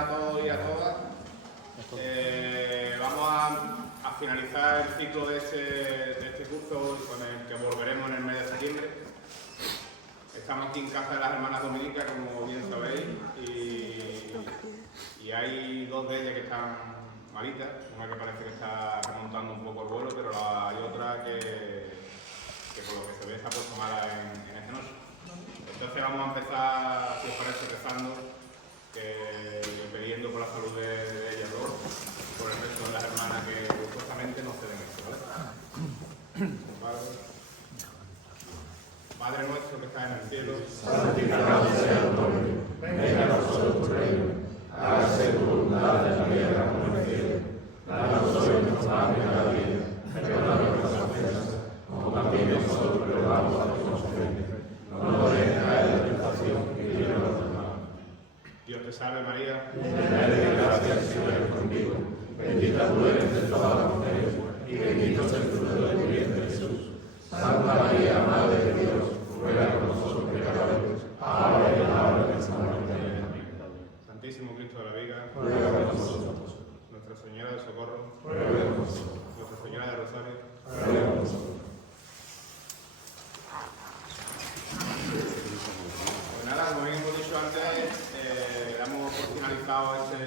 a todos y a todas. Vamos a finalizar el ciclo de este curso con el que volveremos en el mes de septiembre. Estamos aquí en casa de las hermanas dominicas, como bien sabéis, y hay dos de ellas que están malitas. Una que parece que está remontando un poco el vuelo, pero hay otra que por lo que se ve está puesto mala en esta noche. Entonces vamos a empezar, si os parece, rezando, pidiendo por la salud de ellas dos, por el resto de las hermanas que supuestamente no ceden esto, ¿vale? Padre nuestro que estás en el cielo, santificado sea tu nombre, venga a nosotros tu reino, hágase tu voluntad en la tierra como en el cielo. Danos hoy nuestro pan de cada día, perdona nuestras ofensas, como también nosotros perdonamos a los que nos ofenden. No nos dejes caer en la tentación y líbranos del mal. Dios te salve María, Llena de gracia, el Señor es contigo. Bendita tú eres entre todas las mujeres, y bendito es el fruto de tu vientre, Jesús. Santa María, Madre de Dios, ruega por nosotros pecadores, ahora y en la hora de nuestra muerte. Amén. Santísimo Cristo de la Viga, Ruega por nosotros. Nuestra Señora del Socorro, Ruega por nosotros. Nuestra Señora del Rosario. Ruega por nosotros. Pues nada, como bien hemos dicho antes, damos por finalizado esta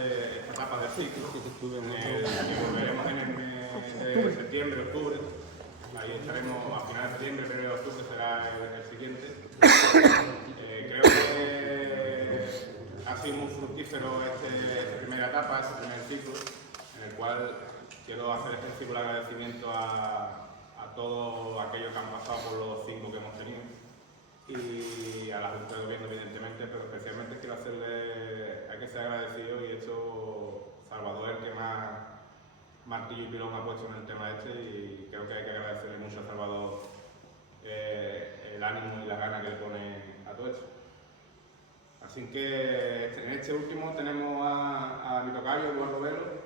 etapa del ciclo, que volveremos en el mes de septiembre, octubre. Ahí estaremos a finales de septiembre, primero de octubre será el siguiente. Creo que ha sido muy fructífero esta primera etapa, este primer ciclo, en el cual quiero hacer extensivo el agradecimiento a todos aquellos que han pasado por los 5 que hemos tenido y a la Junta de Gobierno, evidentemente, pero especialmente quiero hay que ser agradecido, y hecho Salvador el que más martillo y pilón ha puesto en el tema este, y creo que hay que agradecerle mucho a Salvador el ánimo y la gana que le pone a todo esto. Así que en este último tenemos a mi tocayo, Eduardo Velo,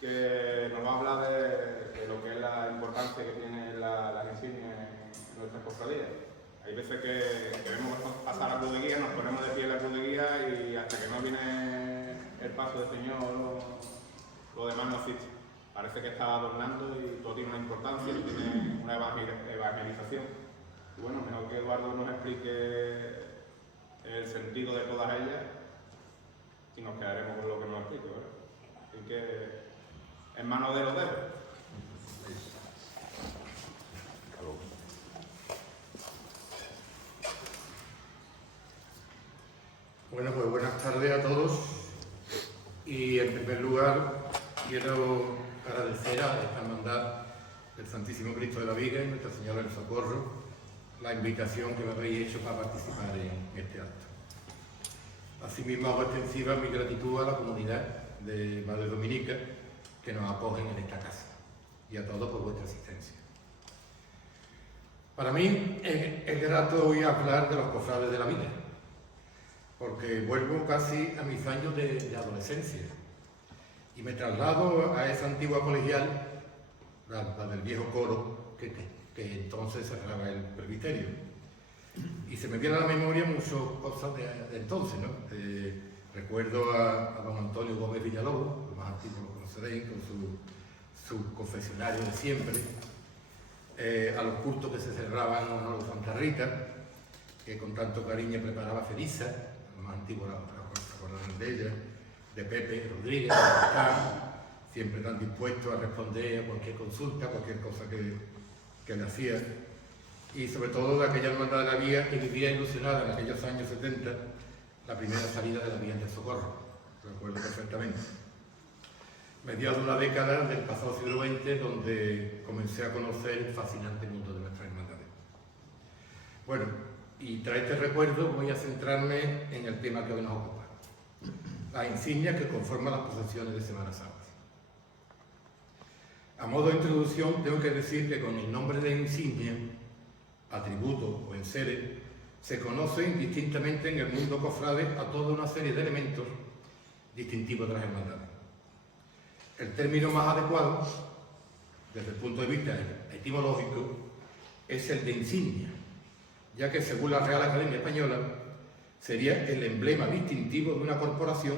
que nos va a hablar de lo que es la importancia que tienen las insignias en nuestras cofradías. Hay veces que queremos pasar la cruz de guía, nos ponemos de pie en la cruz de guía, y hasta que no viene el paso del Señor, lo demás no existe. Parece que está adornando y todo tiene una importancia, tiene una evangelización. Y bueno, mejor que Eduardo nos explique el sentido de todas ellas, y nos quedaremos con lo que nos explique, ¿verdad? Así que, en manos de los dedos. Bueno, pues buenas tardes a todos, y en primer lugar quiero agradecer a esta hermandad del Santísimo Cristo de la Viga y Nuestra Señora del Socorro la invitación que me habéis hecho para participar en este acto. Asimismo hago extensiva mi gratitud a la comunidad de Madre Dominica que nos acogen en esta casa, y a todos por vuestra asistencia. Para mí es grato hoy hablar de los cofrades de la vida, porque vuelvo casi a mis años de adolescencia y me traslado a esa antigua colegial, la del viejo coro, que entonces cerraba el presbiterio. Y se me viene a la memoria muchas cosas de entonces, ¿no? Recuerdo a don Antonio Gómez Villalobos, los más antiguos lo conoceréis, con su confesionario de siempre, a los cultos que se cerraban en honor a Santa Rita, que con tanto cariño preparaba Felisa, los más antiguos se acordarán de ella, de Pepe Rodríguez, siempre tan dispuesto a responder a cualquier consulta, cualquier cosa que le hacía, y sobre todo de aquella hermandad de la Vía que vivía ilusionada en aquellos años 70, la primera salida de la Vía del Socorro, lo recuerdo perfectamente. Mediados de la década del pasado siglo XX, donde comencé a conocer el fascinante mundo de nuestras hermandades. Bueno, y tras este recuerdo voy a centrarme en el tema que hoy nos ocupa: las insignias que conforman las procesiones de Semana Santa. A modo de introducción, tengo que decir que con el nombre de insignia, atributo o enseres, se conoce indistintamente en el mundo cofrade a toda una serie de elementos distintivos de las hermandades. El término más adecuado, desde el punto de vista etimológico, es el de insignia, ya que según la Real Academia Española sería el emblema distintivo de una corporación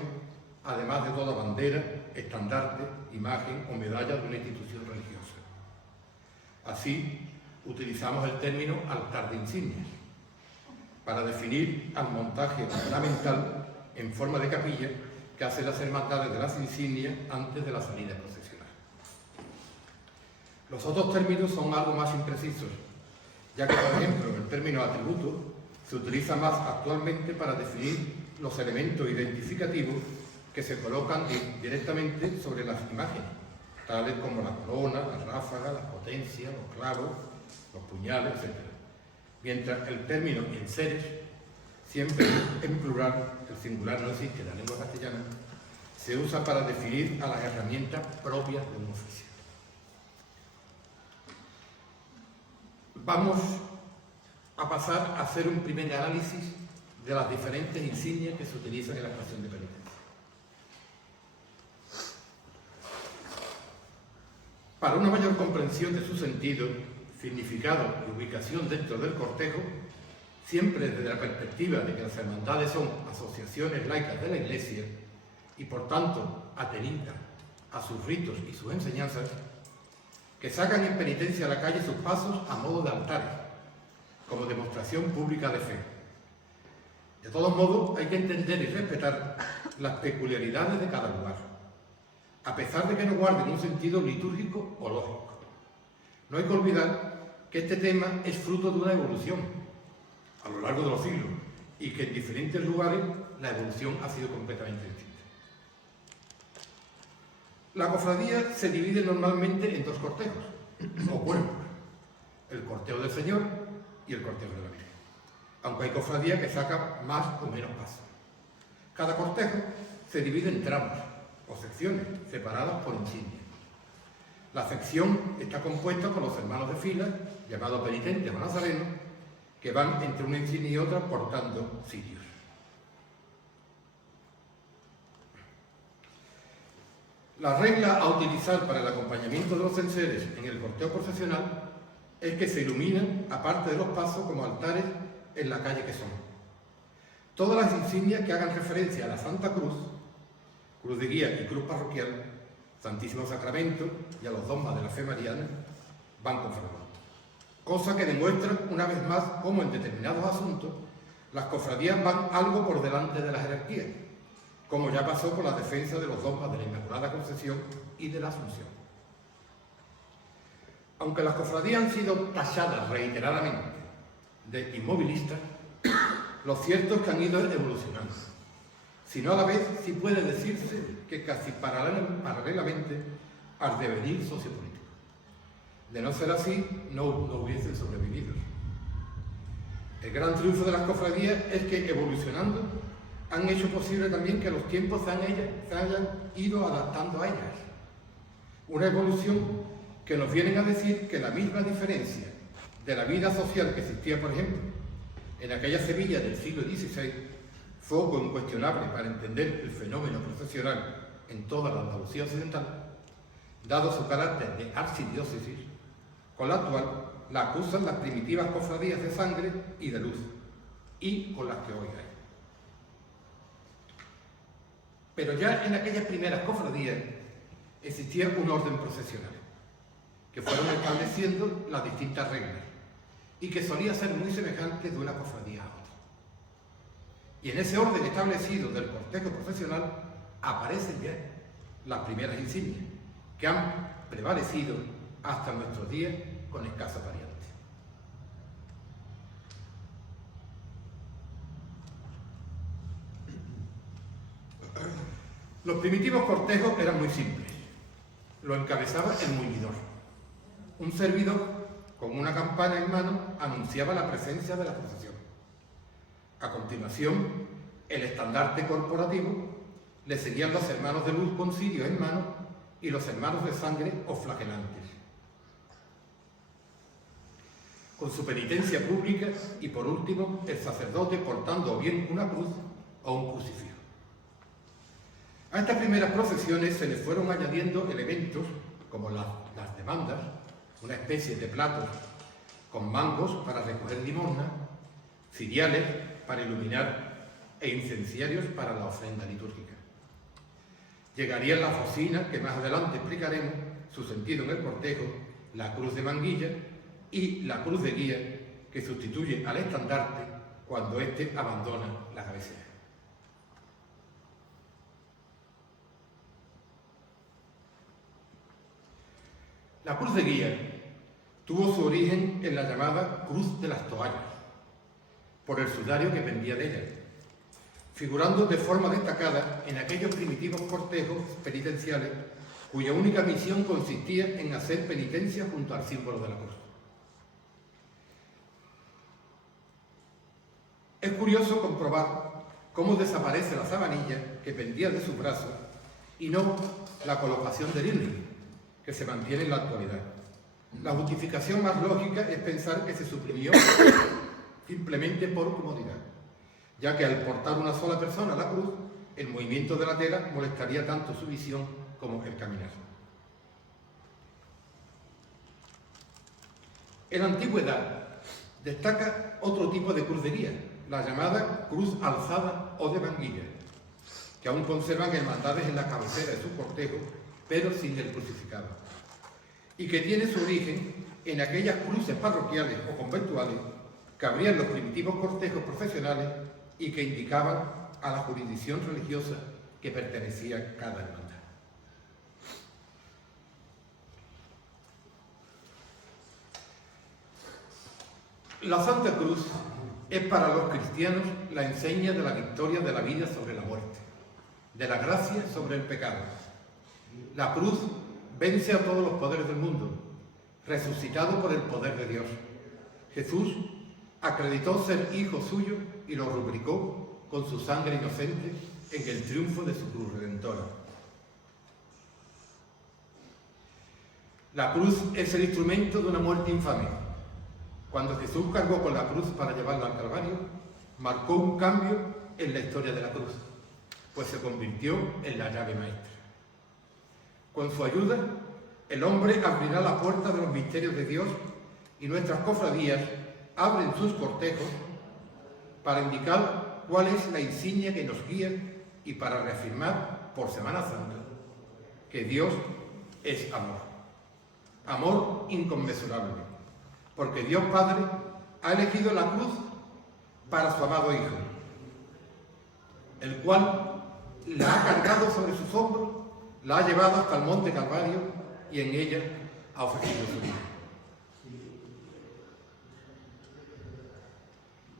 además de toda bandera, estandarte, imagen o medalla de una institución religiosa. Así, utilizamos el término altar de insignias para definir al montaje ornamental en forma de capilla que hace las hermandades de las insignias antes de la salida procesional. Los otros términos son algo más imprecisos, ya que, por ejemplo, el término atributo se utiliza más actualmente para definir los elementos identificativos que se colocan directamente sobre las imágenes, tales como la corona, la ráfaga, la potencia, los clavos, los puñales, etc. Mientras el término enseres, siempre en plural, el singular no existe en la lengua castellana, se usa para definir a las herramientas propias de un oficio. Vamos a pasar a hacer un primer análisis de las diferentes insignias que se utilizan en la estación de penitencia. Para una mayor comprensión de su sentido, significado y ubicación dentro del cortejo, siempre desde la perspectiva de que las hermandades son asociaciones laicas de la Iglesia y por tanto atenidas a sus ritos y sus enseñanzas, que sacan en penitencia a la calle sus pasos a modo de altares, como demostración pública de fe. De todos modos, hay que entender y respetar las peculiaridades de cada lugar, a pesar de que no guarden un sentido litúrgico o lógico. No hay que olvidar que este tema es fruto de una evolución a lo largo de los siglos y que en diferentes lugares la evolución ha sido completamente distinta. La cofradía se divide normalmente en dos cortejos o cuerpos, el cortejo del Señor y el cortejo de la Virgen, aunque hay cofradías que sacan más o menos pasos. Cada cortejo se divide en tramos o secciones separadas por insignias. La sección está compuesta por los hermanos de fila, llamados penitentes o nazarenos, que van entre una insignia y otra portando cirios. La regla a utilizar para el acompañamiento de los enseres en el cortejo procesional es que se iluminan, aparte de los pasos, como altares en la calle que son. Todas las insignias que hagan referencia a la Santa Cruz, cruz de guía y cruz parroquial, Santísimo Sacramento y a los dogmas de la fe mariana, van conformando. Cosa que demuestra una vez más cómo en determinados asuntos las cofradías van algo por delante de la jerarquía, como ya pasó con la defensa de los dogmas de la Inmaculada Concepción y de la Asunción. Aunque las cofradías han sido tachadas reiteradamente de inmovilistas, lo cierto es que han ido evolucionando. Si no a la vez, sí puede decirse que casi paralelamente al devenir sociopolítico. De no ser así, no hubiesen sobrevivido. El gran triunfo de las cofradías es que, evolucionando, han hecho posible también que los tiempos se hayan ido adaptando a ellas. Una evolución que nos vienen a decir que la misma diferencia de la vida social que existía, por ejemplo, en aquella Sevilla del siglo XVI, foco incuestionable para entender el fenómeno procesional en toda la Andalucía occidental, dado su carácter de archidiócesis, con la actual la acusan las primitivas cofradías de sangre y de luz, y con las que hoy hay. Pero ya en aquellas primeras cofradías existía un orden procesional, que fueron estableciendo las distintas reglas, y que solía ser muy semejante de una cofradía a otra. Y en ese orden establecido del cortejo procesional aparecen ya las primeras insignias, que han prevalecido hasta nuestros días con escasa variante. Los primitivos cortejos eran muy simples. Lo encabezaba el muñidor. Un servidor con una campana en mano anunciaba la presencia de la procesión. A continuación, el estandarte corporativo, le seguían los hermanos de luz con cirios en mano y los hermanos de sangre o flagelantes, con su penitencia pública, y por último el sacerdote portando o bien una cruz o un crucifijo. A estas primeras procesiones se le fueron añadiendo elementos como las demandas, una especie de platos con mangos para recoger limosna, ciriales para iluminar e incenciarios para la ofrenda litúrgica. Llegaría la focina, que más adelante explicaremos su sentido en el cortejo, la cruz de manguilla y la cruz de guía, que sustituye al estandarte cuando éste abandona la cabecera. La cruz de guía tuvo su origen en la llamada Cruz de las Toallas, por el sudario que pendía de ella, figurando de forma destacada en aquellos primitivos cortejos penitenciales cuya única misión consistía en hacer penitencia junto al símbolo de la cruz. Es curioso comprobar cómo desaparece la sabanilla que pendía de sus brazos y no la colocación del írnigo, que se mantiene en la actualidad. La justificación más lógica es pensar que se suprimió simplemente por comodidad, ya que al portar una sola persona la cruz, el movimiento de la tela molestaría tanto su visión como el caminar. En la antigüedad destaca otro tipo de cruz de guía, la llamada cruz alzada o de manguilla, que aún conservan hermandades en la cabecera de su cortejo, pero sin el crucificado, y que tiene su origen en aquellas cruces parroquiales o conventuales que abrían los primitivos cortejos profesionales y que indicaban a la jurisdicción religiosa que pertenecía cada hermandad. La Santa Cruz es para los cristianos la enseña de la victoria de la vida sobre la muerte, de la gracia sobre el pecado. La cruz vence a todos los poderes del mundo, resucitado por el poder de Dios. Jesús acreditó ser hijo suyo y lo rubricó con su sangre inocente en el triunfo de su cruz redentora. La cruz es el instrumento de una muerte infame. Cuando Jesús cargó con la cruz para llevarla al Calvario, marcó un cambio en la historia de la cruz, pues se convirtió en la llave maestra. Con su ayuda, el hombre abrirá la puerta de los misterios de Dios y nuestras cofradías abren sus cortejos para indicar cuál es la insignia que nos guía y para reafirmar por Semana Santa que Dios es amor, amor inconmensurable, porque Dios Padre ha elegido la cruz para su amado Hijo, el cual la ha cargado sobre sus hombros, la ha llevado hasta el monte Calvario y en ella ha ofrecido su vida.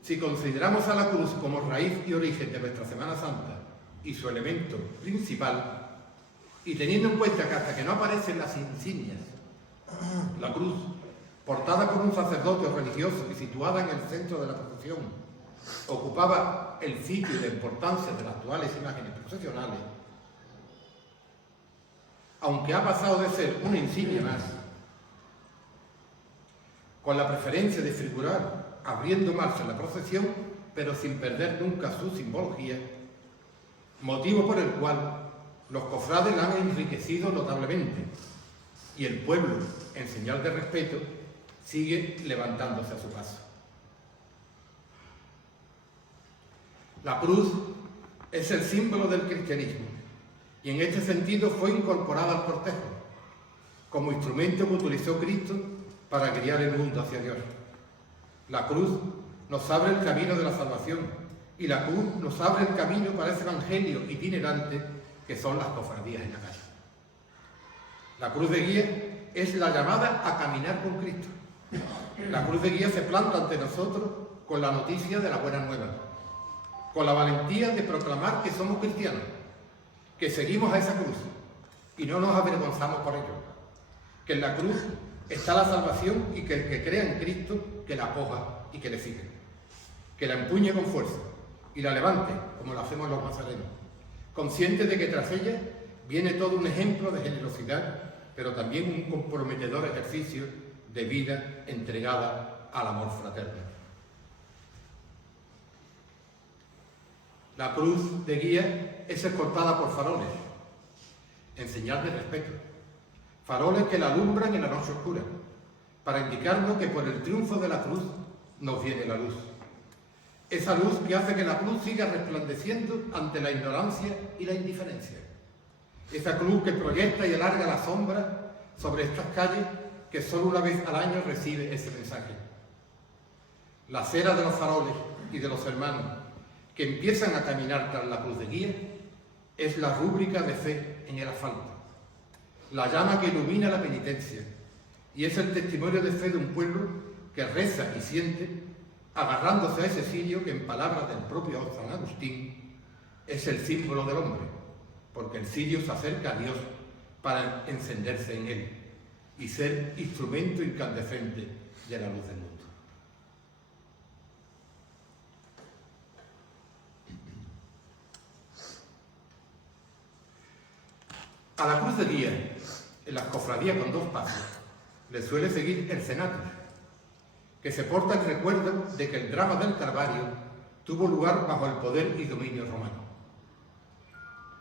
Si consideramos a la cruz como raíz y origen de nuestra Semana Santa y su elemento principal, y teniendo en cuenta que hasta que no aparecen las insignias, la cruz, portada por un sacerdote religioso y situada en el centro de la procesión, ocupaba el sitio y la importancia de las actuales imágenes procesionales, aunque ha pasado de ser una insignia más, con la preferencia de figurar abriendo marcha en la procesión, pero sin perder nunca su simbología, motivo por el cual los cofrades la han enriquecido notablemente y el pueblo, en señal de respeto, sigue levantándose a su paso. La cruz es el símbolo del cristianismo y en este sentido fue incorporada al cortejo como instrumento que utilizó Cristo para guiar el mundo hacia Dios. La cruz nos abre el camino de la salvación y la cruz nos abre el camino para ese evangelio itinerante que son las cofradías en la calle. La cruz de guía es la llamada a caminar con Cristo. La cruz de guía se planta ante nosotros con la noticia de la buena nueva, con la valentía de proclamar que somos cristianos, que seguimos a esa cruz y no nos avergonzamos por ello, que en la cruz está la salvación y que el que crea en Cristo, que la acoja y que le siga, que la empuñe con fuerza y la levante, como lo hacemos los nazarenos, conscientes de que tras ella viene todo un ejemplo de generosidad, pero también un comprometedor ejercicio de vida entregada al amor fraterno. La cruz de guía es escoltada por faroles, en señal de respeto, faroles que la alumbran en la noche oscura, para indicarnos que por el triunfo de la cruz nos viene la luz. Esa luz que hace que la cruz siga resplandeciendo ante la ignorancia y la indiferencia, esa cruz que proyecta y alarga la sombra sobre estas calles que solo una vez al año recibe ese mensaje. La cera de los faroles y de los hermanos que empiezan a caminar tras la cruz de guía es la rúbrica de fe en el asfalto, la llama que ilumina la penitencia, y es el testimonio de fe de un pueblo que reza y siente, agarrándose a ese cirio que, en palabras del propio San Agustín, es el símbolo del hombre, porque el cirio se acerca a Dios para encenderse en él y ser instrumento incandescente de la luz del mundo. A la cruz de guía, en las cofradías con 2 pasos, le suele seguir el cenatus, que se porta el recuerdo de que el drama del Calvario tuvo lugar bajo el poder y dominio romano.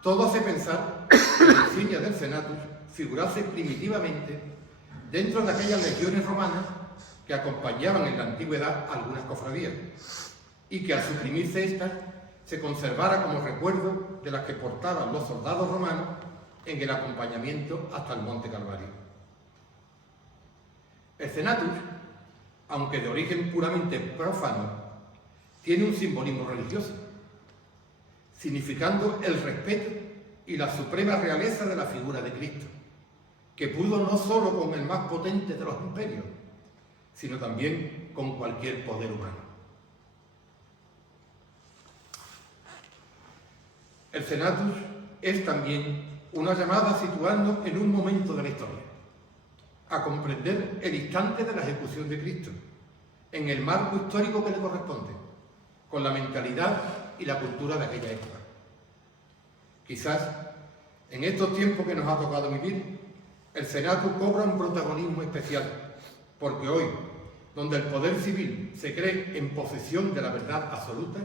Todo hace pensar que la insignia del cenatus figurase primitivamente dentro de aquellas legiones romanas que acompañaban en la antigüedad algunas cofradías, y que al suprimirse estas se conservara como recuerdo de las que portaban los soldados romanos en el acompañamiento hasta el Monte Calvario. El cenatus, aunque de origen puramente profano, tiene un simbolismo religioso, significando el respeto y la suprema realeza de la figura de Cristo, que pudo no solo con el más potente de los imperios, sino también con cualquier poder humano. El cenatus es también una llamada a situarnos en un momento de la historia, a comprender el instante de la ejecución de Cristo, en el marco histórico que le corresponde, con la mentalidad y la cultura de aquella época. Quizás, en estos tiempos que nos ha tocado vivir, el cenatus cobra un protagonismo especial, porque hoy, donde el poder civil se cree en posesión de la verdad absoluta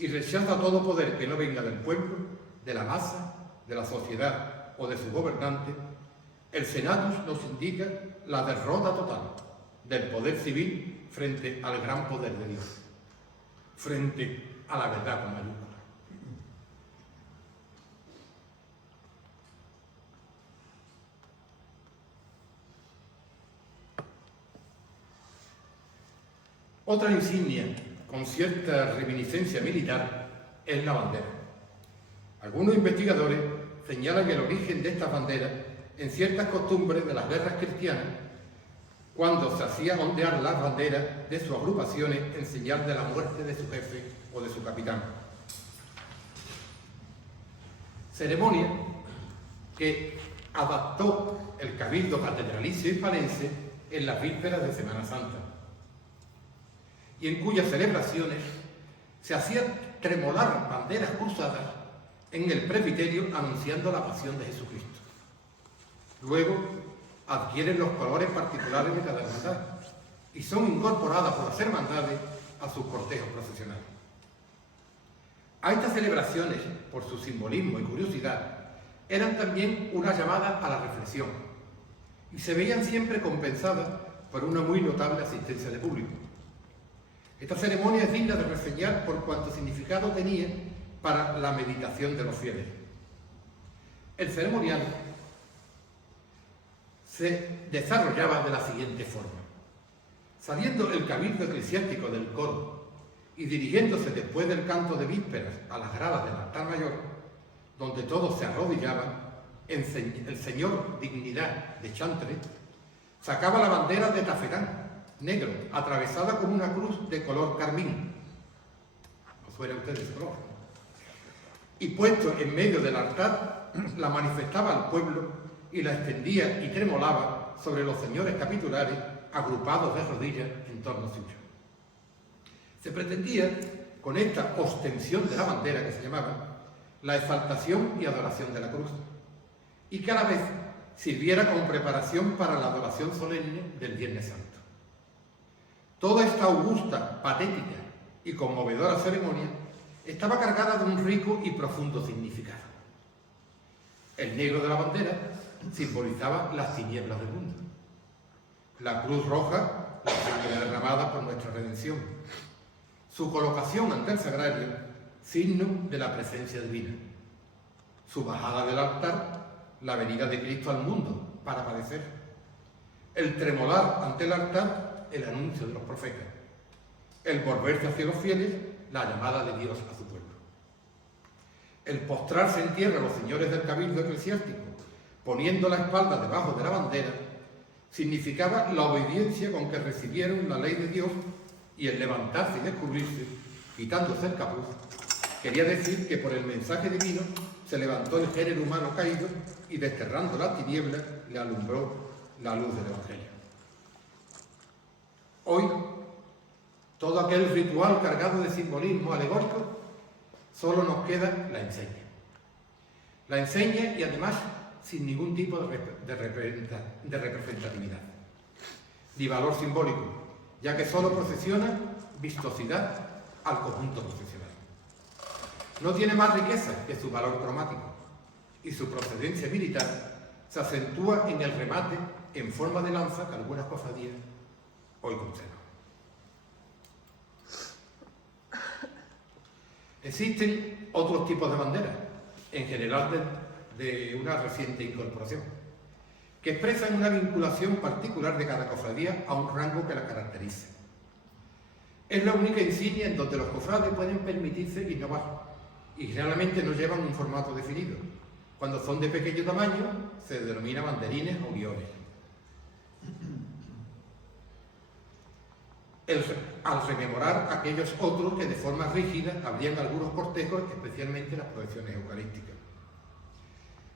y rechaza todo poder que no venga del pueblo, de la masa, de la sociedad o de su gobernante, el cenatus nos indica la derrota total del poder civil frente al gran poder de Dios, frente a la verdad con mayúscula. Otra insignia con cierta reminiscencia militar es la bandera. Algunos investigadores señalan el origen de estas banderas en ciertas costumbres de las guerras cristianas, cuando se hacía ondear las banderas de sus agrupaciones en señal de la muerte de su jefe o de su capitán. Ceremonia que adaptó el Cabildo Catedralicio hispalense en las vísperas de Semana Santa, y en cuyas celebraciones se hacían tremolar banderas cruzadas en el presbiterio anunciando la pasión de Jesucristo. Luego adquieren los colores particulares de cada hermandad y son incorporadas por las hermandades a sus cortejos procesionales. A estas celebraciones, por su simbolismo y curiosidad, eran también una llamada a la reflexión y se veían siempre compensadas por una muy notable asistencia de público. Esta ceremonia es digna de reseñar por cuanto significado tenía para la meditación de los fieles. El ceremonial se desarrollaba de la siguiente forma. Saliendo el cabildo eclesiástico del coro y dirigiéndose después del canto de vísperas a las gradas del altar mayor, donde todos se arrodillaban, el señor Dignidad de Chantre sacaba la bandera de tafetán negro, atravesada con una cruz de color carmín, no fuera ustedes color, y puesto en medio del altar, la manifestaba al pueblo y la extendía y tremolaba sobre los señores capitulares agrupados de rodillas en torno suyo. Se pretendía, con esta ostensión de la bandera que se llamaba, la exaltación y adoración de la cruz, y que a la vez sirviera como preparación para la adoración solemne del Viernes Santo. Toda esta augusta, patética y conmovedora ceremonia estaba cargada de un rico y profundo significado. El negro de la bandera simbolizaba las tinieblas del mundo. La cruz roja, la sangre derramada por nuestra redención. Su colocación ante el sagrario, signo de la presencia divina. su bajada del altar, la venida de Cristo al mundo para padecer, el tremolar ante el altar, el anuncio de los profetas, el volverse hacia los fieles, la llamada de Dios a su pueblo. El postrarse en tierra a los señores del cabildo eclesiástico, poniendo la espalda debajo de la bandera, significaba la obediencia con que recibieron la ley de Dios, y el levantarse y descubrirse, quitándose el capuz, quería decir que por el mensaje divino se levantó el género humano caído y, desterrando la tiniebla, le alumbró la luz del Evangelio. Hoy, todo aquel ritual cargado de simbolismo alegórico, solo nos queda la enseña. La enseña, y además sin ningún tipo de representatividad, ni valor simbólico, ya que solo procesiona vistosidad al conjunto procesional. No tiene más riqueza que su valor cromático, y su procedencia militar se acentúa en el remate en forma de lanza que algunas cofradías hoy conservan. Existen otros tipos de banderas, en general de una reciente incorporación, que expresan una vinculación particular de cada cofradía a un rango que la caracteriza. Es la única insignia en donde los cofrades pueden permitirse innovar y generalmente no llevan un formato definido. Cuando son de pequeño tamaño, se denomina banderines o guiones. Al rememorar aquellos otros que de forma rígida abrían algunos cortejos, especialmente las procesiones eucarísticas.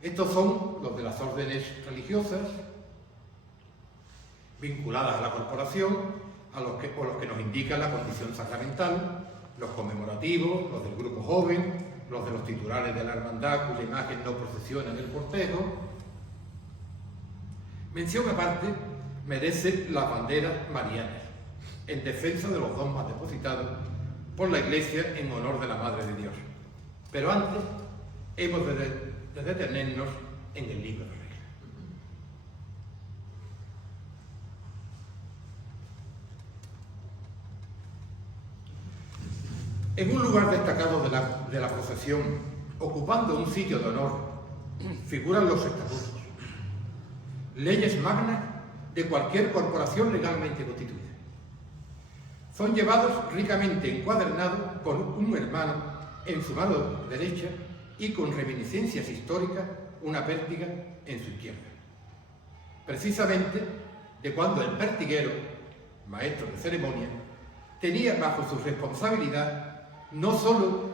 Estos son los de las órdenes religiosas, vinculadas a la corporación, por los que nos indican la condición sacramental, los conmemorativos, los del grupo joven, los de los titulares de la hermandad cuya imagen no procesiona en el cortejo. Mención aparte merece las banderas marianas, en defensa de los dogmas depositados por la Iglesia en honor de la Madre de Dios. Pero antes hemos de detenernos en el libro de reglas. En un lugar destacado de la procesión, ocupando un sitio de honor, figuran los estatutos, leyes magnas de cualquier corporación legalmente constituida. Son llevados ricamente encuadernados por un hermano en su mano derecha y con reminiscencias históricas una pértiga en su izquierda. Precisamente de cuando el pertiguero, maestro de ceremonia, tenía bajo su responsabilidad no solo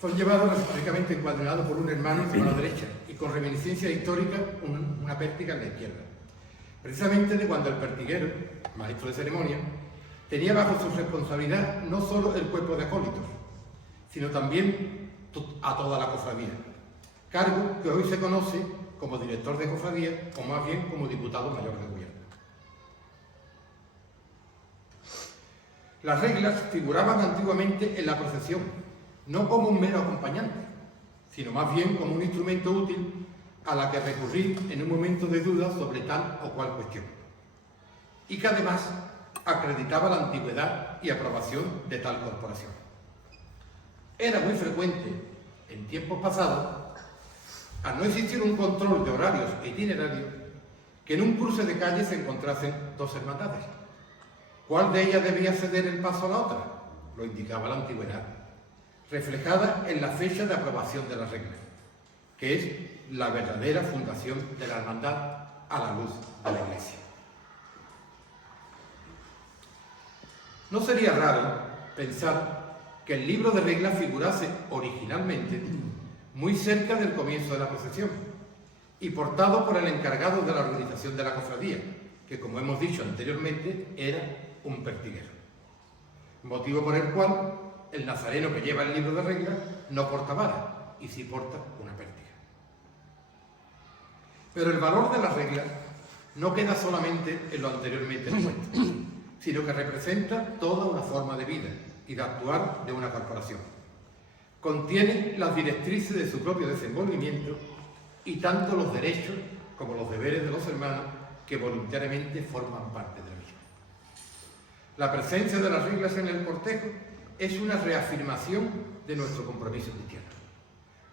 son llevados ricamente encuadernados por un hermano en su mano derecha y con reminiscencias históricas una pértiga en la izquierda. Precisamente de cuando el pertiguero, maestro de ceremonia, tenía bajo su responsabilidad no solo el cuerpo de acólitos, sino también a toda la cofradía, cargo que hoy se conoce como director de cofradía o más bien como diputado mayor de gobierno. Las reglas figuraban antiguamente en la procesión, no como un mero acompañante, sino más bien como un instrumento útil a la que recurrir en un momento de duda sobre tal o cual cuestión, y que además acreditaba la antigüedad y aprobación de tal corporación. Era muy frecuente, en tiempos pasados, al no existir un control de horarios e itinerarios, que en un cruce de calle se encontrasen dos hermandades. ¿Cuál de ellas debía ceder el paso a la otra? Lo indicaba la antigüedad, reflejada en la fecha de aprobación de las reglas, que es la verdadera fundación de la hermandad a la luz de la Iglesia. No sería raro pensar que el libro de reglas figurase originalmente muy cerca del comienzo de la procesión y portado por el encargado de la organización de la cofradía, que, como hemos dicho anteriormente, era un pertiguero. Motivo por el cual el nazareno que lleva el libro de reglas no porta vara y sí porta una pértiga. Pero el valor de las reglas no queda solamente en lo anteriormente expuesto, sino que representa toda una forma de vida y de actuar de una corporación. Contiene las directrices de su propio desenvolvimiento y tanto los derechos como los deberes de los hermanos que voluntariamente forman parte de la misma. La presencia de las reglas en el cortejo es una reafirmación de nuestro compromiso cristiano,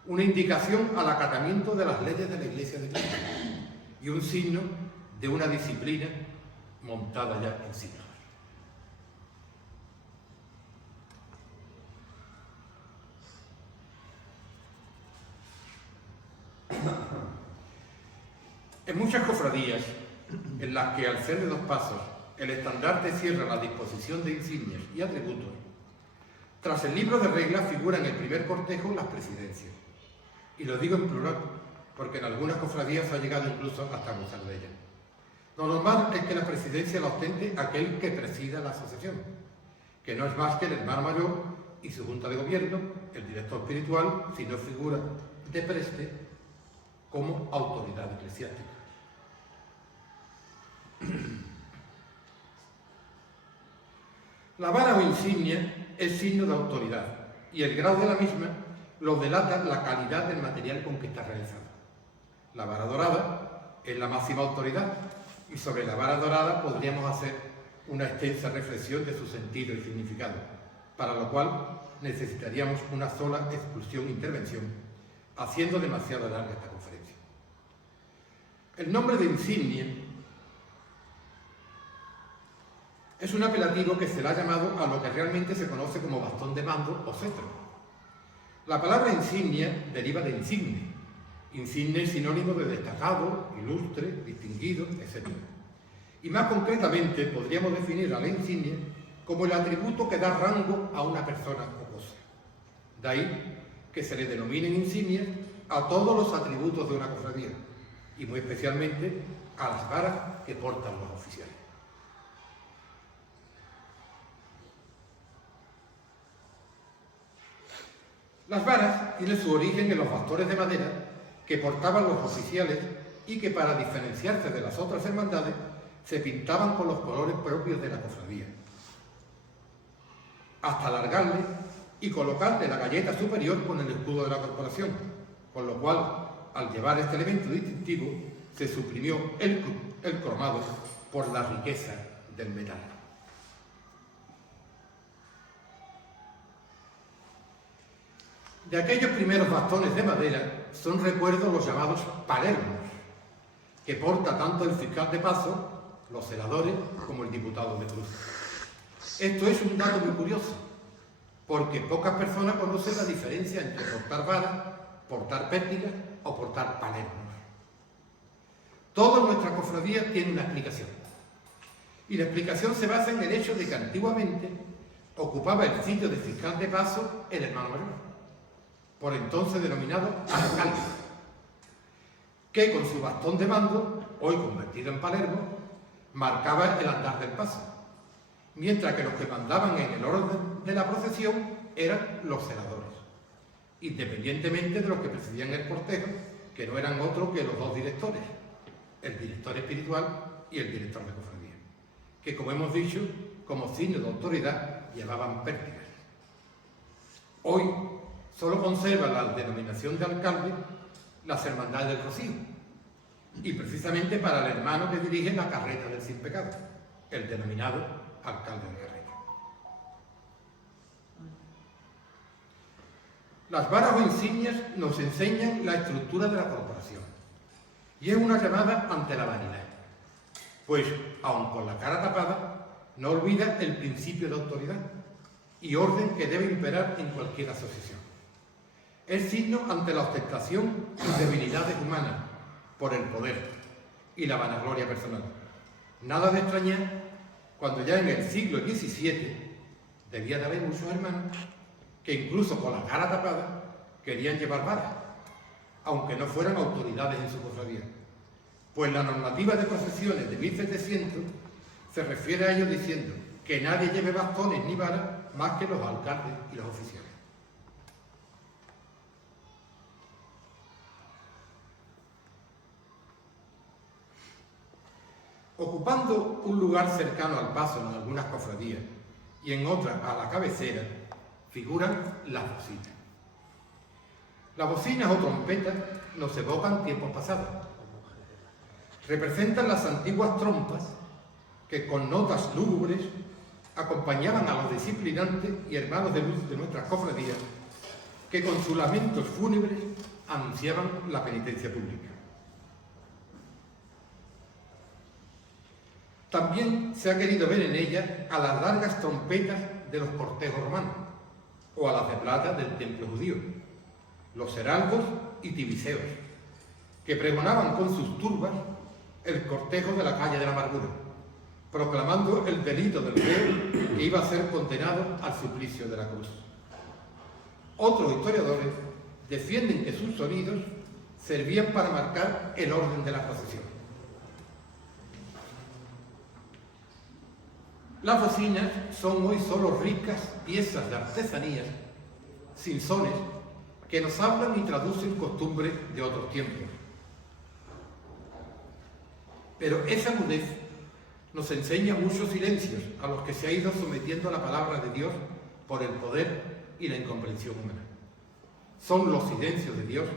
una indicación al acatamiento de las leyes de la Iglesia de Cristo y un signo de una disciplina montada ya en siglos. En muchas cofradías, en las que al ser de 2 pasos el estandarte cierra la disposición de insignias y atributos, tras el libro de reglas figuran en el primer cortejo las presidencias. Y lo digo en plural, porque en algunas cofradías ha llegado incluso hasta gozar de ellas. Lo normal es que la presidencia la ostente aquel que presida la asociación, que no es más que el hermano mayor y su junta de gobierno, el director espiritual, si no figura de preste como autoridad eclesiástica. La vara o insignia es signo de autoridad y el grado de la misma lo delata la calidad del material con que está realizada. La vara dorada es la máxima autoridad y sobre la vara dorada podríamos hacer una extensa reflexión de su sentido y significado, para lo cual necesitaríamos una sola excursión e intervención, haciendo demasiado larga esta conferencia. El nombre de insignia es un apelativo que se le ha llamado a lo que realmente se conoce como bastón de mando o cetro. La palabra insignia deriva de insigne. Insigne es sinónimo de destacado, ilustre, distinguido, etc. Y más concretamente podríamos definir a la insignia como el atributo que da rango a una persona o cosa. De ahí que se le denominen insignias a todos los atributos de una cofradía, y muy especialmente a las varas que portan los oficiales. Las varas tienen su origen en los bastones de madera que portaban los oficiales y que, para diferenciarse de las otras hermandades, se pintaban con los colores propios de la cofradía, hasta alargarle y colocarle la galleta superior con el escudo de la corporación, con lo cual, al llevar este elemento distintivo, se suprimió el cromado por la riqueza del metal. De aquellos primeros bastones de madera son recuerdos los llamados palermos, que porta tanto el fiscal de paso, los celadores, como el diputado de cruz. Esto es un dato muy curioso, porque pocas personas conocen la diferencia entre portar varas, portar pértigas o portar palermos. Toda nuestra cofradía tiene una explicación, y la explicación se basa en el hecho de que antiguamente ocupaba el sitio de fiscal de paso el hermano mayor, por entonces denominado alcalde, que con su bastón de mando, hoy convertido en Palermo, marcaba el andar del paso, mientras que los que mandaban en el orden de la procesión eran los celadores, independientemente de los que presidían el cortejo, que no eran otros que los 2 directores, el director espiritual y el director de cofradía, que, como hemos dicho, como signo de autoridad llevaban pértigas. Hoy solo conservan la denominación de alcalde las hermandades del Rocío, y precisamente para el hermano que dirige la carreta del sin pecado, el denominado alcalde de carreta. Las varas o insignias nos enseñan la estructura de la corporación, y es una llamada ante la vanidad, pues, aun con la cara tapada, no olvida el principio de autoridad y orden que debe imperar en cualquier asociación. Es signo ante la ostentación y debilidades humanas por el poder y la vanagloria personal. Nada de extrañar cuando ya en el siglo XVII debía de haber muchos hermanos que incluso con la cara tapada querían llevar varas, aunque no fueran autoridades en su cofradía. Pues la normativa de procesiones de 1700 se refiere a ello diciendo que nadie lleve bastones ni varas más que los alcaldes y los oficiales. Ocupando un lugar cercano al paso en algunas cofradías y en otras a la cabecera, figuran las bocinas. Las bocinas o trompetas nos evocan tiempos pasados. Representan las antiguas trompas que con notas lúgubres acompañaban a los disciplinantes y hermanos de luz de nuestras cofradías, que con sus lamentos fúnebres anunciaban la penitencia pública. También se ha querido ver en ella a las largas trompetas de los cortejos romanos o a las de plata del templo judío, los heraldos y tibiceos, que pregonaban con sus turbas el cortejo de la calle de la amargura, proclamando el delito del reo que iba a ser condenado al suplicio de la cruz. Otros historiadores defienden que sus sonidos servían para marcar el orden de la procesión. Las bocinas son hoy solo ricas piezas de artesanías sin sones que nos hablan y traducen costumbres de otros tiempos. Pero esa agudez nos enseña muchos silencios a los que se ha ido sometiendo la palabra de Dios por el poder y la incomprensión humana. Son los silencios de Dios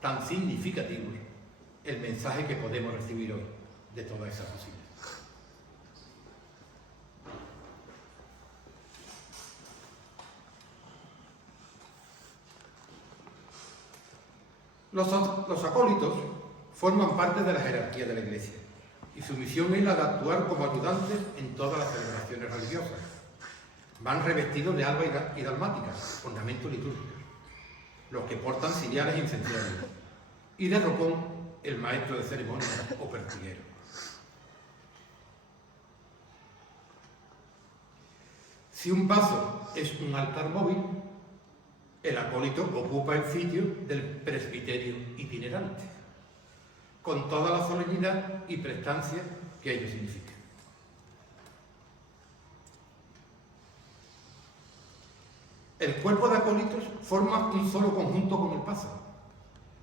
tan significativos el mensaje que podemos recibir hoy de todas esas bocinas. Los acólitos forman parte de la jerarquía de la Iglesia y su misión es la de actuar como ayudantes en todas las celebraciones religiosas. Van revestidos de alba y dalmáticas, ornamentos litúrgicos, los que portan sillares incenciarios, y de ropón el maestro de ceremonias o pertiguero. Si un paso es un altar móvil, el acólito ocupa el sitio del presbiterio itinerante, con toda la solemnidad y prestancia que ello significa. El cuerpo de acólitos forma un solo conjunto con el paso.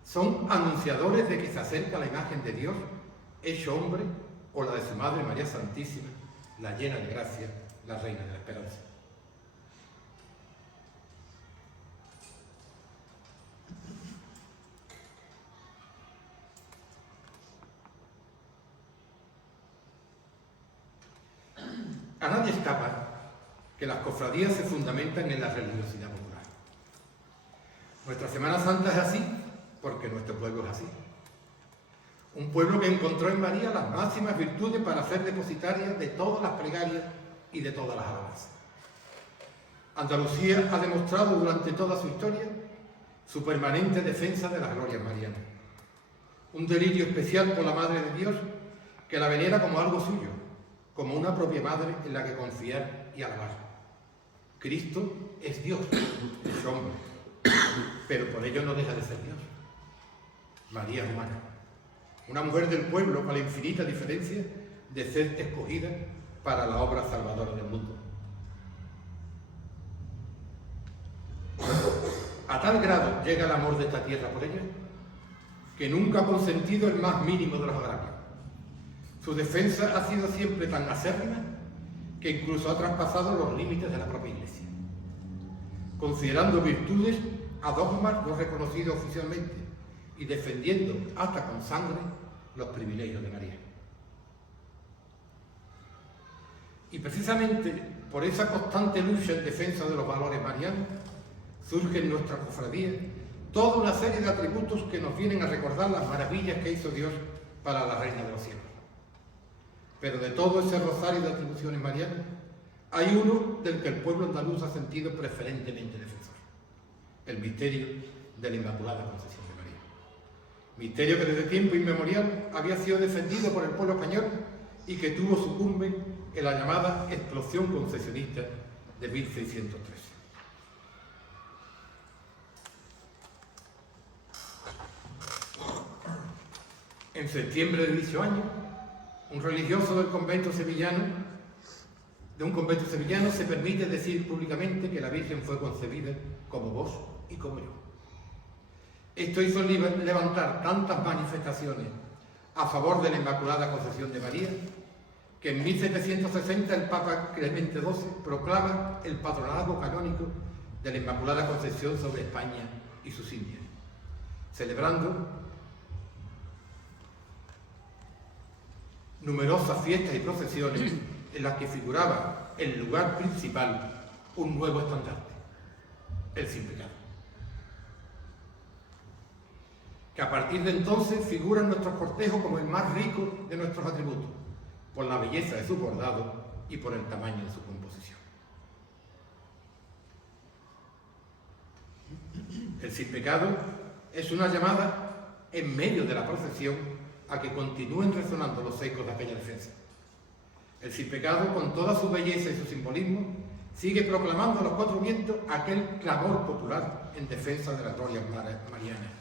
Son anunciadores de que se acerca la imagen de Dios, hecho hombre, o la de su Madre María Santísima, la llena de gracia, la Reina de la Esperanza. A nadie escapa que las cofradías se fundamentan en la religiosidad popular. Nuestra Semana Santa es así porque nuestro pueblo es así. Un pueblo que encontró en María las máximas virtudes para ser depositaria de todas las plegarias y de todas las alabanzas. Andalucía ha demostrado durante toda su historia su permanente defensa de las glorias marianas. Un delirio especial por la Madre de Dios que la venera como algo suyo, como una propia madre en la que confiar y alabar. Cristo es Dios, es hombre, pero por ello no deja de ser Dios. María es humana, una mujer del pueblo con la infinita diferencia de ser escogida para la obra salvadora del mundo. A tal grado llega el amor de esta tierra por ella, que nunca ha consentido el más mínimo de los agravios. Su defensa ha sido siempre tan acérrima que incluso ha traspasado los límites de la propia Iglesia, considerando virtudes a dogmas no reconocidos oficialmente y defendiendo hasta con sangre los privilegios de María. Y precisamente por esa constante lucha en defensa de los valores marianos surge en nuestra cofradía toda una serie de atributos que nos vienen a recordar las maravillas que hizo Dios para la Reina de los Cielos. Pero de todo ese rosario de atribuciones marianas, hay uno del que el pueblo andaluz ha sentido preferentemente defensor: el misterio de la Inmaculada Concepción de María. Misterio que desde tiempo inmemorial había sido defendido por el pueblo español y que tuvo su cumbre en la llamada explosión concesionista de 1613. En septiembre de dicho año, un religioso de un convento sevillano se permite decir públicamente que la Virgen fue concebida como vos y como yo. Esto hizo levantar tantas manifestaciones a favor de la Inmaculada Concepción de María, que en 1760 el Papa Clemente XII proclama el patronazgo canónico de la Inmaculada Concepción sobre España y sus indias, celebrando numerosas fiestas y procesiones en las que figuraba en lugar principal un nuevo estandarte, el sin pecado, que a partir de entonces figura en nuestros cortejos como el más rico de nuestros atributos, por la belleza de su bordado y por el tamaño de su composición. El sin pecado es una llamada en medio de la procesión a que continúen resonando los ecos de aquella defensa. El sin pecado, con toda su belleza y su simbolismo, sigue proclamando a los cuatro vientos aquel clamor popular en defensa de la gloria mariana.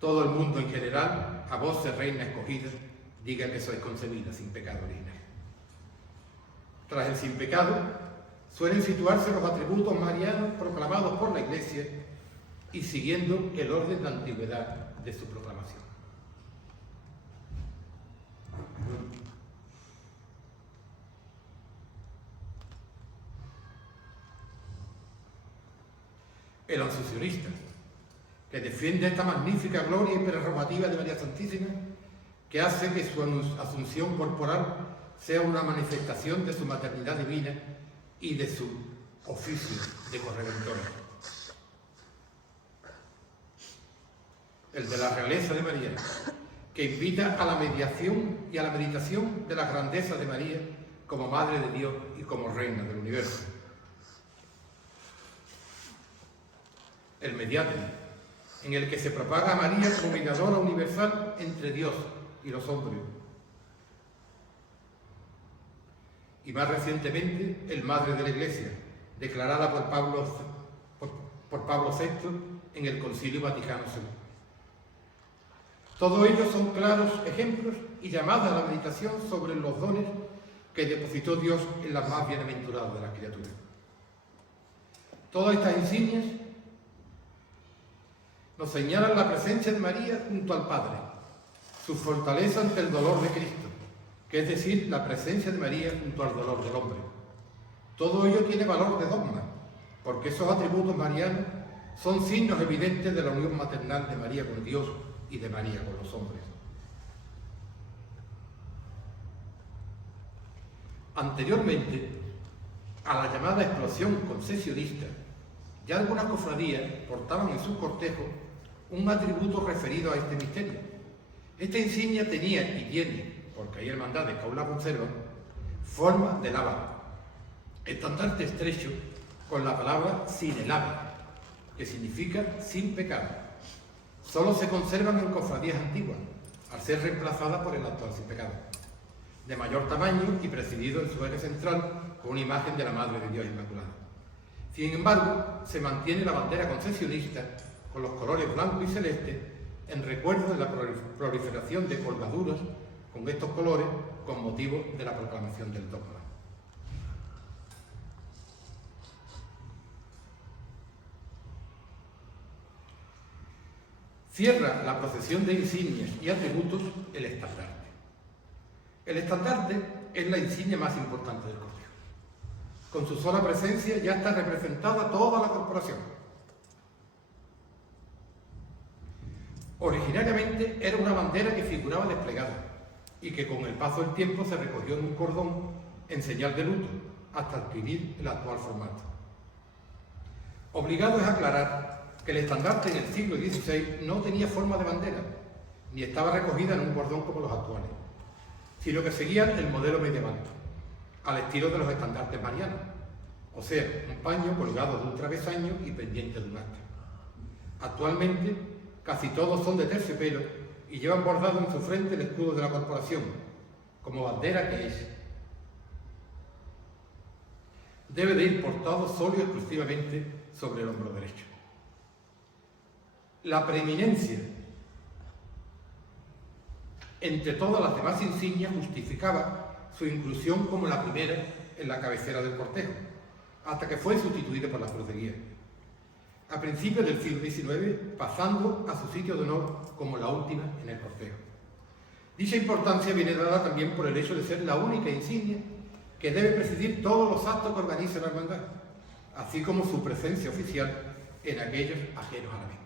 Todo el mundo en general, a vos, reina escogida, diga que sois concebida sin pecado original. Tras el sin pecado, suelen situarse los atributos marianos proclamados por la Iglesia y siguiendo el orden de antigüedad de su proclamación. El asuncionista, que defiende esta magnífica gloria y prerrogativa de María Santísima, que hace que su asunción corporal sea una manifestación de su maternidad divina y de su oficio de corredentora. El de la realeza de María, que invita a la mediación y a la meditación de la grandeza de María como Madre de Dios y como Reina del Universo. El mediático, en el que se propaga a María como mediadora universal entre Dios y los hombres. Y más recientemente, el Madre de la Iglesia, declarada por Pablo VI en el Concilio Vaticano II. Todos ellos son claros ejemplos y llamadas a la meditación sobre los dones que depositó Dios en las más bienaventuradas de las criaturas. Todas estas insignias nos señalan la presencia de María junto al Padre, su fortaleza ante el dolor de Cristo, que es decir, la presencia de María junto al dolor del hombre. Todo ello tiene valor de dogma, porque esos atributos marianos son signos evidentes de la unión maternal de María con Dios y de María con los hombres. Anteriormente, a la llamada explosión concesionista, ya algunas cofradías portaban en su cortejo un atributo referido a este misterio. Esta insignia tenía y tiene, porque hay hermandades que aún la conservan, forma de lava, estandarte estrecho con la palabra sin el ave, que significa sin pecado. Solo se conservan en cofradías antiguas, al ser reemplazadas por el actual sin pecado, de mayor tamaño y presidido en su eje central con una imagen de la Madre de Dios Inmaculada. Sin embargo, se mantiene la bandera concesionista con los colores blanco y celeste en recuerdo de la proliferación de colgaduras con estos colores con motivo de la proclamación del dogma. Cierra la procesión de insignias y atributos el estandarte. El estandarte es la insignia más importante del cortejo. Con su sola presencia ya está representada toda la corporación. Originariamente era una bandera que figuraba desplegada y que con el paso del tiempo se recogió en un cordón en señal de luto hasta adquirir el actual formato. Obligado es aclarar que el estandarte en el siglo XVI no tenía forma de bandera, ni estaba recogida en un cordón como los actuales, sino que seguía el modelo medieval, al estilo de los estandartes marianos, o sea, un paño colgado de un travesaño y pendiente de un asta. Actualmente, casi todos son de terciopelo y llevan bordado en su frente el escudo de la corporación, como bandera que es, debe de ir portado solo y exclusivamente sobre el hombro derecho. La preeminencia entre todas las demás insignias justificaba su inclusión como la primera en la cabecera del cortejo, hasta que fue sustituida por la Cruz de Guía, a principios del siglo XIX, pasando a su sitio de honor como la última en el cortejo. Dicha importancia viene dada también por el hecho de ser la única insignia que debe presidir todos los actos que organiza la hermandad, así como su presencia oficial en aquellos ajenos a la misma.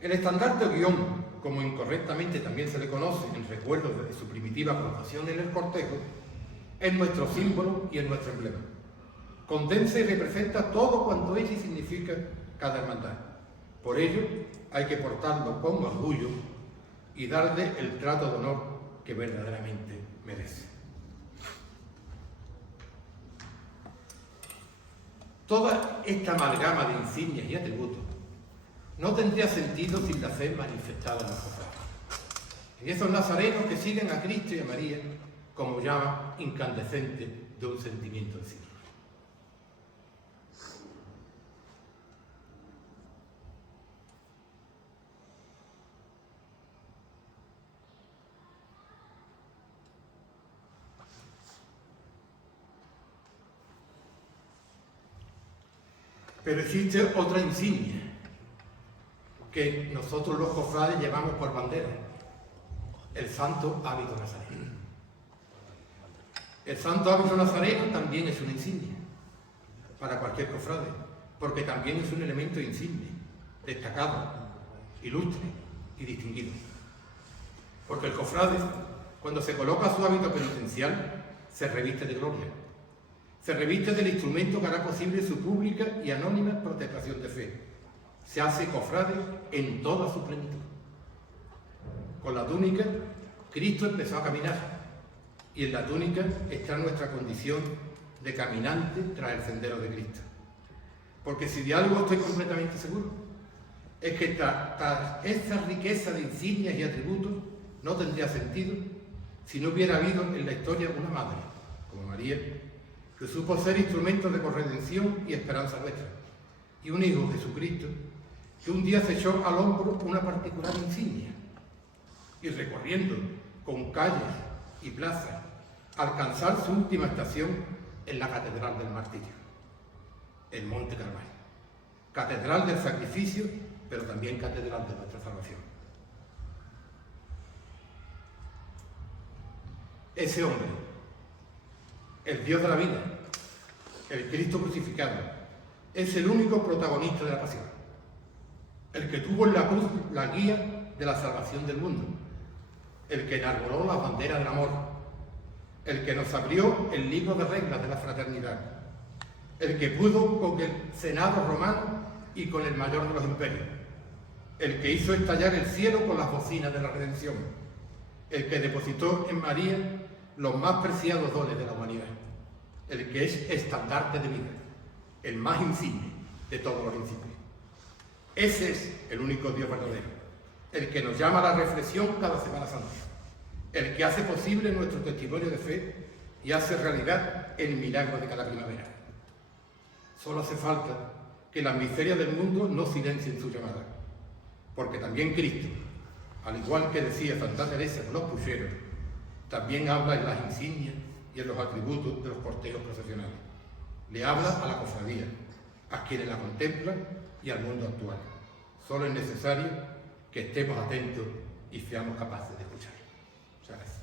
El estandarte o guión, como incorrectamente también se le conoce en recuerdo de su primitiva colocación en el cortejo, es nuestro símbolo y es nuestro emblema. Condensa y representa todo cuanto es y significa cada hermandad. Por ello, hay que portarlo con orgullo y darle el trato de honor que verdaderamente merece. Toda esta amalgama de insignias y atributos no tendría sentido sin la fe manifestada en los cofrades, en esos nazarenos que siguen a Cristo y a María como llama incandescente de un sentimiento en sí. Pero existe otra insignia que nosotros los cofrades llevamos por bandera: el santo hábito nazareno. El santo hábito nazareno también es una insignia para cualquier cofrade, porque también es un elemento insigne, destacado, ilustre y distinguido. Porque el cofrade, cuando se coloca su hábito penitencial, se reviste de gloria, se reviste del instrumento que hará posible su pública y anónima protestación de fe. Se hace cofrade en toda su plenitud. Con la túnica, Cristo empezó a caminar, y en la túnica está nuestra condición de caminante tras el sendero de Cristo. Porque si de algo estoy completamente seguro, es que tras esa riqueza de insignias y atributos no tendría sentido si no hubiera habido en la historia una madre, como María, que supo ser instrumento de corredención y esperanza nuestra, y un hijo, Jesucristo, que un día se echó al hombro una particular insignia, y recorriendo con calles y plazas, alcanzar su última estación en la Catedral del Martirio, el Monte Calvario, catedral del sacrificio, pero también catedral de nuestra salvación. Ese hombre, el Dios de la vida, el Cristo crucificado, es el único protagonista de la pasión, el que tuvo en la cruz la guía de la salvación del mundo, el que enarboló la bandera del amor, el que nos abrió el libro de reglas de la fraternidad, el que pudo con el Senado romano y con el mayor de los imperios, el que hizo estallar el cielo con las bocinas de la redención, el que depositó en María los más preciados dones de la humanidad, el que es estandarte de vida, el más insigne de todos los insignes. Ese es el único Dios verdadero, el que nos llama a la reflexión cada Semana Santa, el que hace posible nuestro testimonio de fe y hace realidad el milagro de cada primavera. Solo hace falta que las miserias del mundo no silencien su llamada, porque también Cristo, al igual que decía Santa Teresa con los pucheros, también habla en las insignias y en los atributos de los cortejos procesionales. Le habla a la cofradía, a quienes la contemplan y al mundo actual. Solo es necesario que estemos atentos y seamos capaces de escuchar. Muchas gracias.